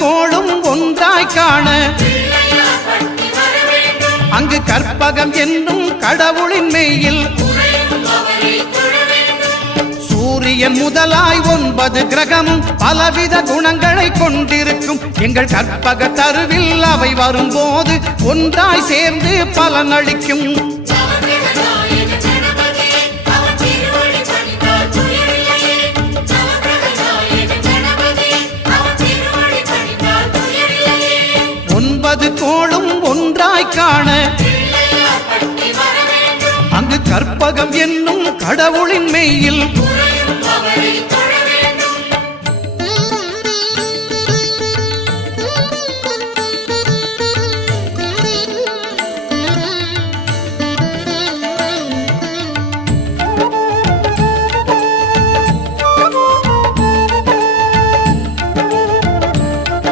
கோளும் ஒன்றாய் காண அங்கு கற்பகம் என்னும் கடவுளின் மெய்யில் சூரியன் முதலாய் 9 கிரகமும் பலவித குணங்களை கொண்டிருக்கும் எங்கள் கற்பக தருவில் அவை வரும்போது ஒன்றாய் சேர்ந்து பலனளிக்கும். கோளும் ஒன்றாய் காண அங்கு கற்பகம் என்னும் கடவுளின் மெய்யில்